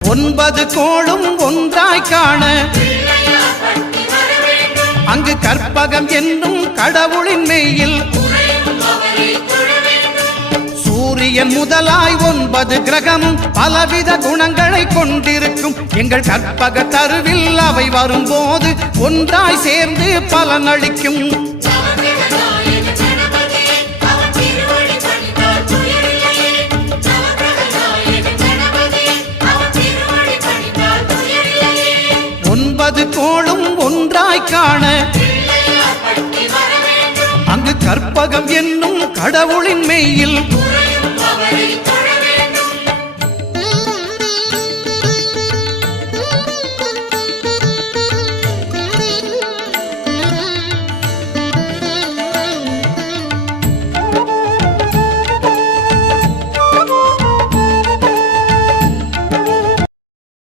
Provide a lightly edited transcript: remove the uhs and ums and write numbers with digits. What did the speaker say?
ஒன்பது கோளும் ஒன்றாய் காண அங்கு கற்பகம் என்னும் கடவுளின் மெய்யில் சூரியன் முதலாய் 9 கிரகமும் பலவித குணங்களை கொண்டிருக்கும் எங்கள் கற்பக தருவில் அவை வரும்போது ஒன்றாய் சேர்ந்து பலனளிக்கும். ஒன்பது கோளும் ஒன்றாய் காண அங்கு கற்பகம் என்னும் கடவுளின் மெய்யில்